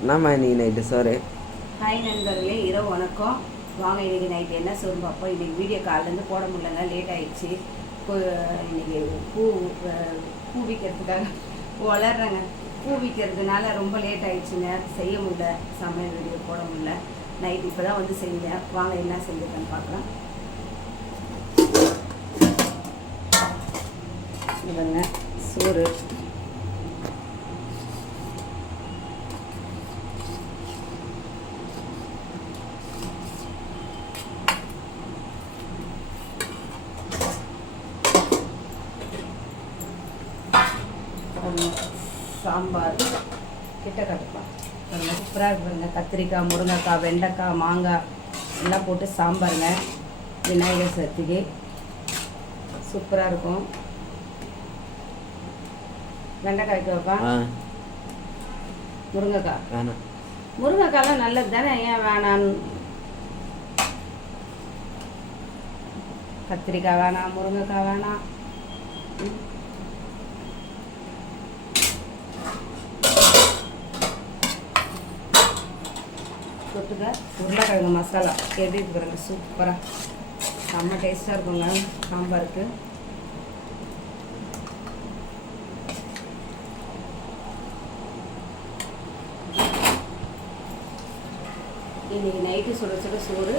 என்னம்மா இன்னைக்கு நைட்டு சோறு? ஹாய் நண்பர்களே, இரவு வணக்கம். வாங்க இன்றைக்கி நைட்டு என்ன சோறு பார்ப்போம். இன்றைக்கி வீடியோ காலிலேருந்து போட முடியலங்க, லேட் ஆகிடுச்சு. இன்றைக்கி பூ விற்கிறதுக்காக வளர்றேங்க. பூ விற்கிறதுனால ரொம்ப லேட் ஆகிடுச்சுங்க, செய்ய முடியல, சமையல் வீடியோ போட முடியல. நைட் இப்போ தான் வந்து செஞ்சேன். வாங்க என்ன செஞ்சுருக்கேன்னு பார்க்கலாம். இதுங்க சோறு, சாம்பார் கிட்ட கட்டுப்பா சூப்பராக இருக்குங்க. கத்திரிக்காய், முருங்கைக்காய், வெண்டைக்காய், மாங்காய் எல்லாம் போட்டு சாம்பாருங்க. விநாயகர் சதுர்த்திக்கு சூப்பராக இருக்கும். வெண்டைக்காய்க்கு வைப்பா, முருங்கைக்காய் வேணாம். முருங்கைக்காய்லாம் நல்லது தானே, ஏன் வேணான்னு? கத்திரிக்காய் வேணாம், முருங்கைக்காய் வேணாம். தொட்டுக்க உருளைக்கிழங்கு மசாலா எப்படி இருக்கிறாங்க, சூப்பராக செம்ம டேஸ்ட்டாக இருக்குங்க சாம்பாருக்கு. இன்றைக்கி நைட்டு சுட சுட சோறு,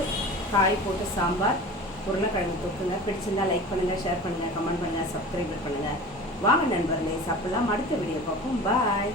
காய் போட்டு சாம்பார், உருளைக்கிழங்கு தொக்குங்க. பிடிச்சிருந்தா லைக் பண்ணுங்கள், ஷேர் பண்ணுங்கள், கமெண்ட் பண்ணுங்கள், சப்ஸ்கிரைப் பண்ணுங்கள். வாங்க நண்பர்களே, சாப்பிடலாம். அடுத்த வீடியோ பார்ப்போம். பாய்.